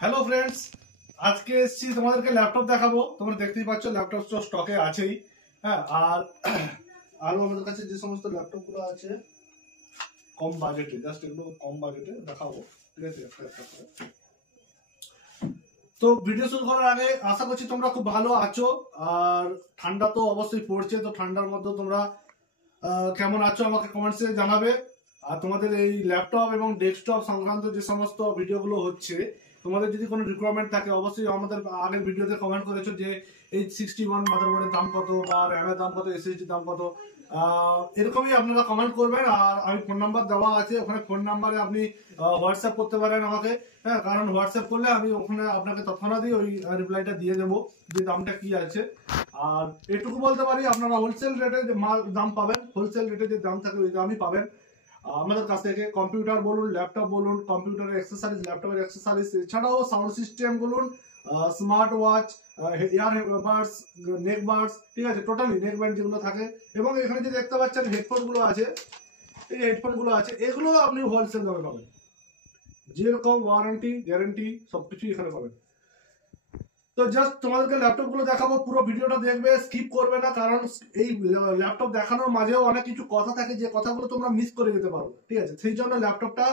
Hello friends, আজকে এসেছি তোমাদেরকে ল্যাপটপ দেখাবো। তোমরা দেখতেই পাচ্ছ ল্যাপটপ তো স্টকে আছেই। হ্যাঁ, আর আরো আমাদের কাছে যে সমস্ত ল্যাপটপগুলো আছে কম বাজেটে, জাস্ট এগুলো কম বাজেটে দেখাবো, ঠিক আছে? একটা একটা করে। তো ভিডিও শুরু করার আগে আশা করছি তোমরা খুব ভালো আছো। আর ঠান্ডা তো অবশ্যই পড়ছে, তো ঠান্ডার মধ্যে তোমরা কেমন আছো আমাকে কমেন্টসে জানাবে। আর তোমাদের এই ল্যাপটপ এবং ডেস্কটপ সংক্রান্ত যে সমস্ত ভিডিওগুলো হচ্ছে, তোমাদের যদি কোনো রিকোয়ারমেন্ট থাকে অবশ্যই আমাদের আগের ভিডিওতে কমেন্ট করেছো যে H61 মাদারবোর্ডের দাম কত বা র্যামের দাম কত, এসএসডি দাম কত, এরকমই আপনারা কমেন্ট করবেন। আর আমি ফোন নাম্বার দেওয়া আছে, ওখানে ফোন নাম্বারে আপনি হোয়াটসঅ্যাপ করতে পারেন আমাকে। হ্যাঁ, কারণ হোয়াটসঅ্যাপ করলে আমি ওখানে আপনাকে তৎক্ষণাৎই ওই রিপ্লাইটা দিয়ে দেবো যে দামটা কি আছে। আর এটুকু বলতে পারি, আপনারা হোলসেল রেটে যে মাল দাম পাবেন, হোলসেল রেটে যে দাম থাকে ওই দামই পাবেন আমাদের কাছ থেকে। কম্পিউটার বলুন, ল্যাপটপ বলুন, কম্পিউটারের অ্যাক্সেসরিজ, ল্যাপটপের অ্যাক্সেসরিজ, এছাড়াও সাউন্ড সিস্টেম বলুন, স্মার্ট ওয়াচ, ইয়ার বাডস, নেক বাডস, ঠিক আছে, টোটালি নেক ব্যান্ড যেগুলো থাকে। এবং এখানে যে দেখতে পাচ্ছেন হেডফোন গুলো আছে, এই হেডফোন গুলো আছে, এগুলো আপনি হোলসেল দামে পাবেন। যেরকম ওয়ারেন্টি গ্যারেন্টি সবকিছু এখানে পাবেন। তো জাস্ট তোমাদেরকে ল্যাপটপ গুলো দেখাবো, পুরো ভিডিওটা দেখবে, স্কিপ করবে না, কারণ এই ল্যাপটপ দেখানোর মাঝেও অনেক কিছু কথা থাকে যে কথাগুলো তোমরা মিস করে যেতে পারো, ঠিক আছে? সেই জন্য ল্যাপটপটা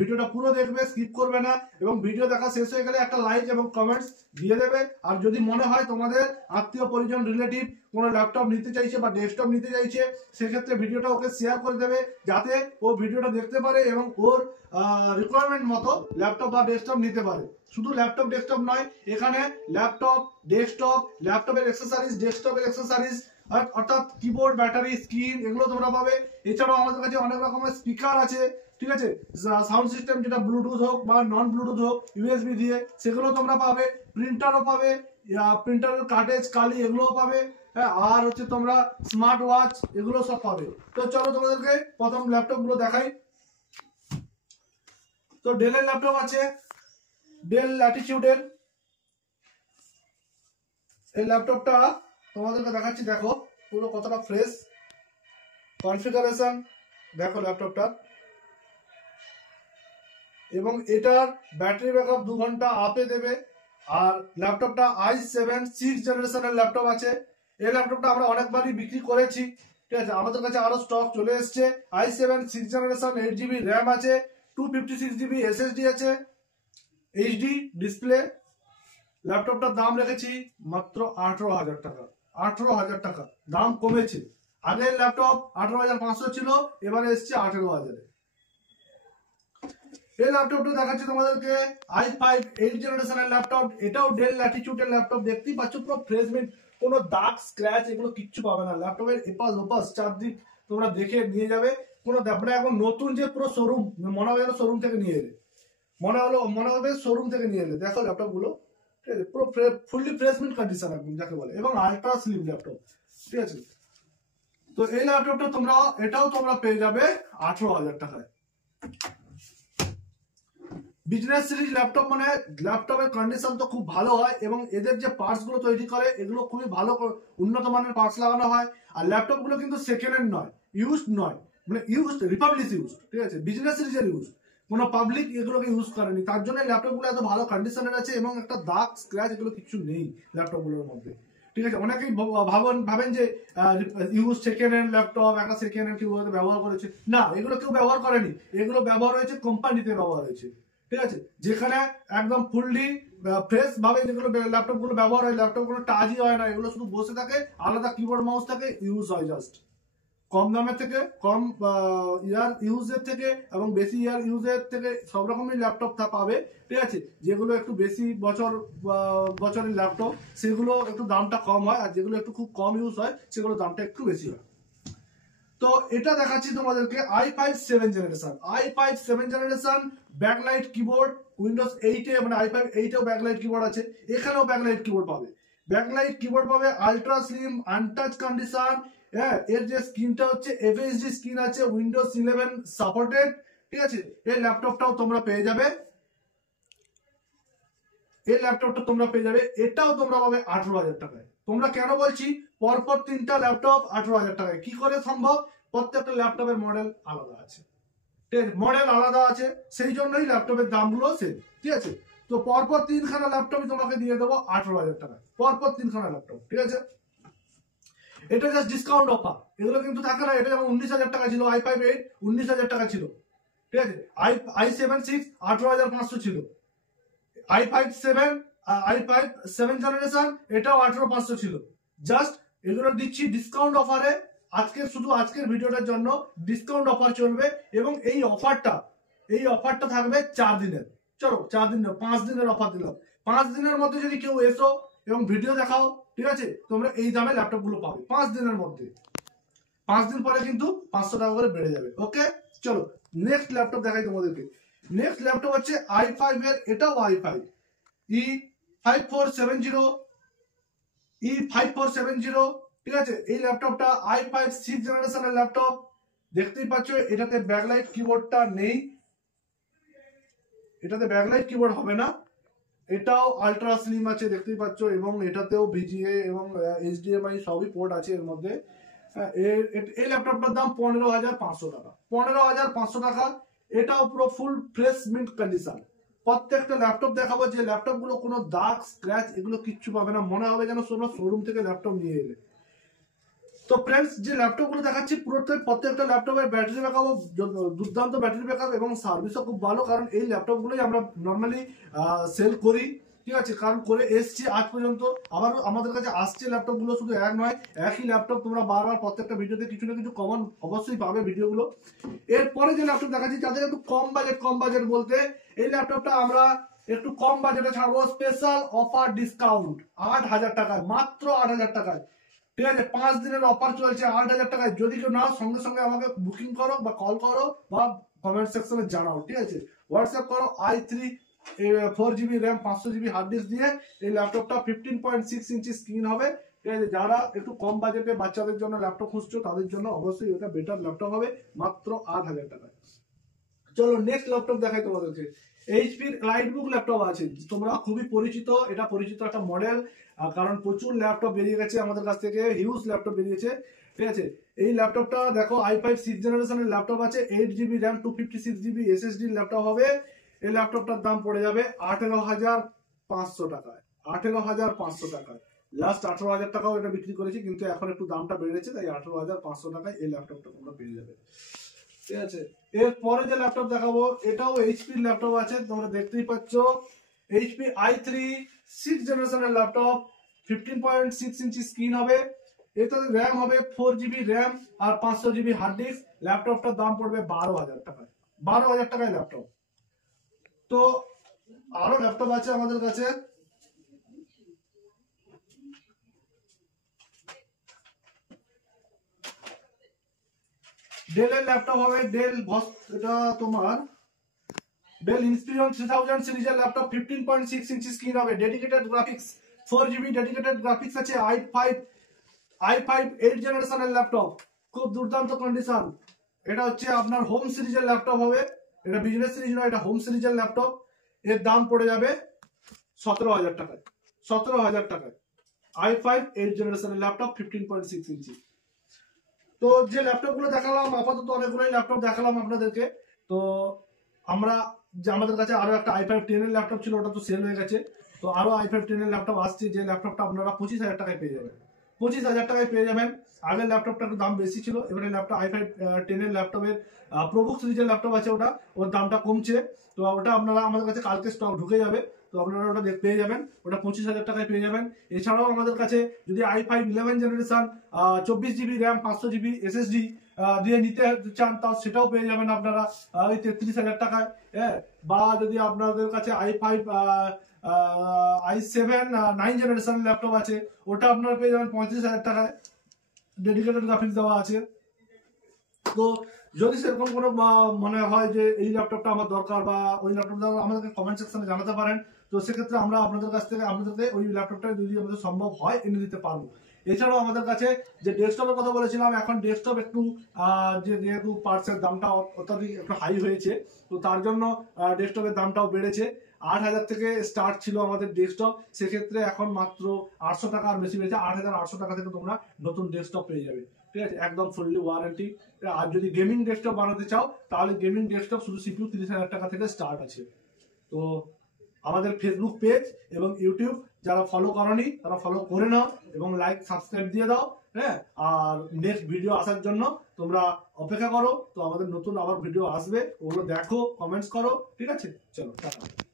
ভিডিওটা পুরো দেখবে, স্কিপ করবে না। এবং ভিডিও দেখা শেষ হয়ে গেলে একটা লাইক এবং কমেন্টস দিয়ে দেবে। আর যদি মনে হয় তোমাদের আত্মীয় পরিজন রিলেটিভ কোনো ল্যাপটপ নিতে চাইছে বা ডেস্কটপ নিতে চাইছে, সেক্ষেত্রে ভিডিওটা ওকে শেয়ার করে দেবে, যাতে ও ভিডিওটা দেখতে পারে এবং ওর রিকোয়ারমেন্ট মতো ল্যাপটপ বা ডেস্কটপ নিতে পারে। শুধু ল্যাপটপ ডেস্কটপ নয়, এখানে ল্যাপটপ, ডেস্কটপ, ল্যাপটপের অ্যাক্সেসরিজ, ডেস্কটপের অ্যাক্সেসরিজ, অর্থাৎ কিবোর্ড, ব্যাটারি, স্ক্রিন, এগুলো তোমরা পাবে। এছাড়াও আমাদের কাছে অনেক রকমের স্পিকার আছে, ঠিক আছে? সাউন্ড সিস্টেম, যেটা ব্লুটুথ হোক বা নন ব্লুটুথ হোক, ইউএসবি দিয়ে, সেগুলো তোমরা পাবে। প্রিন্টারও পাবে, প্রিন্টারের কার্টেজ, কালি, এগুলোও পাবে। হ্যাঁ, আর হচ্ছে তোমরা স্মার্ট ওয়াচ, এগুলো সব পাবে। তো চলো তোমাদেরকে প্রথম ল্যাপটপ গুলো দেখাই। তো ডেলের ল্যাপটপ আছে, ডেল ল্যাটিটিউডের এই ল্যাপটপটা তোমাদেরকে দেখাচ্ছি। দেখো পুরো কতটা ফ্রেশ কনফিগারেশন, দেখো ল্যাপটপটা। এবং এটার ব্যাটারি ব্যাকআপ 2 ঘন্টা আপে দেবে। আর ল্যাপটপটা i7 6 জেনারেশনের ল্যাপটপ আছে। এই ল্যাপটপটা আমরা অনেকবারই বিক্রি করেছি, ঠিক আছে? আমাদের কাছে আরো স্টক চলে এসছে। i7 6 জেনারেশন, 8GB র্যাম আছে, 256GB এসএসডি আছে, এইচডি ডিসপ্লে। ল্যাপটপটার দাম রেখেছি মাত্র 18,000 টাকা। 18,000 টাকা দাম কমেছে। আগের ল্যাপটপ 18,500 ছিল, এবারে এসছে 18,000। এই ল্যাপটপটা দেখাচ্ছি তোমাদেরকে, i5 8 জেনারেশনের ল্যাপটপ। এটাও ডেল ল্যাটিটিউডের ল্যাপটপ। দেখতেই পাচ্ছ পুরো ফ্রেশ মিন্ট, কোনো দাগ স্ক্র্যাচ এগুলো কিচ্ছু পাবে না। ল্যাপটপের এপাশ ওপাশ চারদিক তোমরা দেখে নিয়ে যাবে। কোনো ব্যাপারে এখন নতুন যে পুরো শোরুম, মনে হবে শোরুম থেকে নিয়ে এলে, মনে হবে শোরুম থেকে নিয়ে এলে। দেখো ল্যাপটপ গুলো, ঠিক আছে, পুরো ফুললি ফ্রেশমেন্ট কন্ডিশন একদম যাকে বলে, এবং আল্ট্রা স্লিম ল্যাপটপ, ঠিক আছে? তো এই ল্যাপটপটা তোমরা, এটাও তোমরা পেয়ে যাবে 18,000 টাকায়। বিজনেস সিরিজ ল্যাপটপ, মানে ল্যাপটপের কন্ডিশন তো খুব ভালো হয়, এবং এদের যে পার্টস গুলো তৈরি করে এগুলো খুবই ভালো উন্নত মানের পার্টস লাগানো হয়। আর ল্যাপটপ গুলো কিন্তু সেকেন্ড হ্যান্ড নয়, ইউজড নয়, মানে ইউজড, রিপাবলিশ ইউজ, ঠিক আছে? বিজনেস সিরিজের ইউজ, কোনো পাবলিক এগুলোকে ইউজ করেনি। তার জন্য ল্যাপটপ গুলো এত ভালো কন্ডিশনের আছে, এবং একটা দাগ স্ক্র্যাচ এগুলো কিছু নেই ল্যাপটপ গুলোর মধ্যে, ঠিক আছে? অনেকেই ভাবেন যে ইউজ সেকেন্ড হ্যান্ড ল্যাপটপ, একটা সেকেন্ড হ্যান্ড কেউ ব্যবহার করেছে। না, এগুলো কেউ ব্যবহার করেনি, এগুলো ব্যবহার হয়েছে কোম্পানিতে ব্যবহার হয়েছে, ঠিক আছে? যেখানে একদম ফুললি ফ্রেশ ভাবে যেগুলো ল্যাপটপ গুলো ব্যবহার হয়, ল্যাপটপ গুলো টাচই হয় না, এগুলো শুধু বসে থাকে, আলাদা কিবোর্ড মাউস থাকে, ইউজ হয় জাস্ট। কম দামের থেকে, কম ইয়ার ইউজের থেকে এবং বেশি ইয়ার ইউজের থেকে সব রকমের ল্যাপটপ পাবে, ঠিক আছে? যেগুলো একটু বেশি বছরের ল্যাপটপ, সেগুলো একটু দামটা কম হয়, আর যেগুলো একটু খুব কম ইউজ হয় সেগুলো দামটা একটু বেশি হয়। তো এটা দেখাচ্ছি তোমাদেরকে i5 7 generation. i5 7 generation, backlight keyboard, Windows 8 এ, মানে i5 8 এও ব্যাকলাইট কিবোর্ড আছে, এখানেও ব্যাকলাইট কিবোর্ড পাবে। ব্যাকলাইট কিবোর্ড পাবে, আলট্রা স্লিম, আনটাচ কন্ডিশন। হ্যাঁ, এর যে স্ক্রিনটা হচ্ছে এফএইচডি স্ক্রিন আছে, উইন্ডোজ 11 সাপোর্টেড, ঠিক আছে? এই ল্যাপটপটাও তোমরা পেয়ে যাবে, এই ল্যাপটপটা তোমরা পেয়ে যাবে, এটাও তোমরা পাবে 18,000 টাকায়। তোমরা কেন বলছি পরপর 3টা ল্যাপটপ 18,000 টাকায়, কি করে সম্ভব? প্রত্যেকটা ল্যাপটপের মডেল আলাদা আছে, ঠিক আছে? মডেল আলাদা আছে, সেই জন্যই ল্যাপটপের দামগুলো সেম, ঠিক আছে? তো পরপর 3খানা ল্যাপটপই তোমাকে দিয়ে দেবো 18,000 টাকায়, পরপর 3খানা ল্যাপটপ, ঠিক আছে। এটা জাস্ট ডিসকাউন্ট অফার, এগুলো কিন্তু থাকে না। এটা যেমন 19,000 টাকা ছিল, i5 8 19,000 টাকা ছিল, ঠিক আছে। i7 6 18,500 ছিল, i5 7 জেনারেশন এটাও 18,500 ছিল। জাস্ট এগুলো দিচ্ছি ডিসকাউন্ট অফারে, শুধু আজকের ভিডিওটার জন্য ডিসকাউন্ট অফার চলবে। এবং এই অফারটা থাকবে 4 দিনের, চলো 4 দিন 5 দিনের অফার দিলাম। 5 দিনের মধ্যে যদি কেউ এসো এবং ভিডিও দেখাও, ঠিক আছে, তোমরা এই দামে ল্যাপটপ গুলো পাবে 5 দিনের মধ্যে। 5 দিন পরে কিন্তু 500 টাকা করে বেড়ে যাবে। ওকে, চলো নেক্সট ল্যাপটপ দেখাই তোমাদেরকে। নেক্সট ল্যাপটপ হচ্ছে i5 এর, এটাও i5 E5470, ঠিক আছে। এই ল্যাপটপটা i5 6 জেনারেশনের ল্যাপটপ, দেখতেই পাচ্ছ এটাতে ব্যাকলাইট কিবোর্ডটা নেই, এটাতে ব্যাকলাইট কিবোর্ড হবে না। এটাও আলট্রা স্লিম আছে দেখতেই পাচ্ছ, এবং এটাতেও VGA এবং HDMI সবই পোর্ট আছে এর মধ্যে। এই ল্যাপটপটার দাম 15,500 টাকা, 15,500 টাকা। এটাও পুরো ফুল ফ্রেশ মিন্ট কন্ডিশন। প্রত্যেকটা ল্যাপটপ দেখাবো, যে ল্যাপটপ গুলো কোনো দাগ স্ক্র্যাচ এগুলো কিচ্ছু পাবে না, মনে হবে যেন তোমরা শোরুম থেকে ল্যাপটপ নিয়ে এলে। তো ফ্রেন্ডস, যে ল্যাপটপ গুলো দেখাচ্ছি পুরোটাই প্রত্যেকটা ল্যাপটপের ব্যাটারি ব্যাকআপ দুর্দান্ত ব্যাটারি ব্যাকআপ এবং সার্ভিসও খুব ভালো, কারণ এই ল্যাপটপ গুলোই আমরা নর্মালি সেল করি, ঠিক আছে। কারণ করে এসছি আজ পর্যন্ত, আবার আমাদের কাছে আসছে ল্যাপটপ গুলো শুধু এক নয়, একই ল্যাপটপ তোমরা বারবার প্রত্যেকটা ভিডিওতে কিছু না কিছু কমন অবশ্যই পাবে ভিডিওগুলো। এরপরে যে ল্যাপটপ দেখাচ্ছি তাদের একটু কম বাজেট বলতে এই ল্যাপটপটা আমরা একটু কম বাজেটে ছাড়বো, স্পেশাল অফার ডিসকাউন্ট 8,000 টাকায়, মাত্র 8,000 টাকায়, ঠিক আছে। 5 দিনের অফার চলছে 8,000 টাকায়। যদি কেউ নাও সঙ্গে সঙ্গে আমাকে বুকিং করো বা কল করো বা কমেন্ট সেকশনে জানাও, ঠিক আছে। হোয়াটসঅ্যাপ করো। i3 4GB RAM 500GB hard disk দিয়ে এই ল্যাপটপটা 15.6 ইঞ্চি স্ক্রিন হবে, ঠিক আছে। যারা একটু কম বাজেটে বাচ্চাদের জন্য ল্যাপটপ খুঁজছো তাদের জন্য অবশ্যই এটা বেটার ল্যাপটপ হবে, মাত্র 8,000 টাকায়। চলো নেক্সট ল্যাপটপ দেখাই তোমাদেরকে। এইচপির লাইটবুক ল্যাপটপ আছে, তোমরা খুবই পরিচিত, এটা পরিচিত একটা মডেল, কারণ প্রচুর ল্যাপটপ বেরিয়ে গেছে আমাদের কাছ থেকে, হিউজ ল্যাপটপ বেরিয়েছে, ঠিক আছে। এই ল্যাপটপটা দেখো i5 6 জেনারেশনের ল্যাপটপ আছে, 8GB RAM 256GB SSD laptop হবে। এই ল্যাপটপটার দাম পড়ে যাবে 18,500 টাকায়, 18,500 টাকায়। লাস্ট 18,000 টাকাও এটা বিক্রি করেছি, কিন্তু এখন একটু দামটা বেড়েছে, তাই 18,500 টাকায় এই ল্যাপটপটা তোমরা পেয়ে যাবে, ঠিক আছে। এরপরে যে ল্যাপটপ দেখাবো এটাও এইচপির ল্যাপটপ আছে, তোমরা দেখতেই পাচ্ছ এইচপি i3 6 জেনারেশনের ল্যাপটপ, 15.6 ইঞ্চি স্ক্রিন হবে, এটাতে র্যাম হবে 4GB র্যাম আর 500GB হার্ড ডিস্ক। ল্যাপটপটার দাম পড়বে 12,000 টাকায়, 12,000 টাকায় ল্যাপটপ। তো আরো ল্যাপটপ আছে আমাদের কাছে, ডেলের ল্যাপটপ হবে, এটা তোমার ডেল ইনস্পিরিয়ন 3000 সিরিজের ল্যাপটপ, 15.6 ইঞ্চি স্ক্রিন হবে, dedicated graphics 4GB dedicated graphics আছে, i5 8 জেনারেশনের ল্যাপটপ, খুব দুর্দান্ত কন্ডিশন। এটা হচ্ছে আপনার হোম সিরিজের ল্যাপটপ হবে, এটা বিজনেস সিরিজ নয়, এটা হোম সিরিজের ল্যাপটপ। এর দাম পড়ে যাবে 17,000 টাকায়, 17,000 টাকায় i5 8 জেনারেশনের ল্যাপটপ 15.6 ইঞ্চি। তো যে ল্যাপটপ গুলো দেখালাম, আপাতত অনেকগুলোই ল্যাপটপ দেখালাম আপনাদেরকে। তো আমাদের কাছে আরো একটা i5 10 এর ল্যাপটপ ছিল, ওটা তো সেল হয়ে গেছে। তো আরো i5 10 এর ল্যাপটপ আসছে, যে ল্যাপটপটা আপনারা 25,000 টাকায় পেয়ে যাবেন, 25,000 টাকায় পেয়ে যাবেন। আগের ল্যাপটপটা একটু দাম বেশি ছিল, এবারে ল্যাপটপ i5 10 এর ল্যাপটপের প্রবুক সিরিজের ল্যাপটপ আছে, ওর দামটা কমছে। তো ওটা আপনারা আমাদের কাছে কালকে স্টক ঢুকে যাবে, তো আপনারা ওটা পেয়ে যাবেন, ওটা 25,000 টাকায় পেয়ে যাবেন। এছাড়াও আমাদের কাছে যদি i5 11 generation 24GB RAM 500GB SSD দিয়ে নিতে চান, তাও সেটাও পেয়ে যাবেন আপনারা ওই 33,000 টাকায়। হ্যাঁ, বা যদি আপনাদের কাছে i5 i7 9 জেনারেশন ল্যাপটপ আছে, ওটা আপনারা পেয়ে যাবেন 35,000 টাকায়, ডেডিকেটেড গ্রাফিক্স দেওয়া আছে। তো যদি সেরকম কোনো মনে হয় যে এই ল্যাপটপটা আমার দরকার বা ওই ল্যাপটপটা আমাদেরকে কমেন্ট সেকশনে জানাতে পারেন। তো সেক্ষেত্রে আমরা আপনাদের কাছ থেকে আপনাদেরকে ওই ল্যাপটপটা যদি আমাদের সম্ভব হয় এনে দিতে পারবো। এছাড়াও আমাদের কাছে যে ডেস্কটপের কথা বলেছিলাম, এখন ডেস্কটপ একটু যেহেতু পার্টসের দামটা অত্যাধিক একটু হাই হয়েছে, তো তার জন্য ডেস্কটপের দামটাও বেড়েছে। 8,000 থেকে স্টার্ট ছিল আমাদের ডেস্কটপ, সেক্ষেত্রে এখন মাত্র 800 টাকা আর বেশি বেড়েছে, 8,800 টাকা থেকে তোমরা নতুন ডেস্কটপ পেয়ে যাবে, ঠিক আছে, একদম ফুললি ওয়ারেন্টি। আর যদি গেমিং ডেস্কটপ বানাতে চাও, তাহলে গেমিং ডেস্কটপ শুধু CPU 30,000 টাকা থেকে স্টার্ট আছে। তো আমাদের ফেসবুক পেজ এবং ইউটিউব যারা ফলো করনি তারা ফলো করে নাও এবং লাইক সাবস্ক্রাইব দিয়ে দাও। হ্যাঁ, আর নেক্সট ভিডিও আসার জন্য তোমরা অপেক্ষা করো। তো আমাদের নতুন আবার ভিডিও আসবে, ওগুলো দেখো, কমেন্টস করো। ঠিক আছে, চলো টাটা।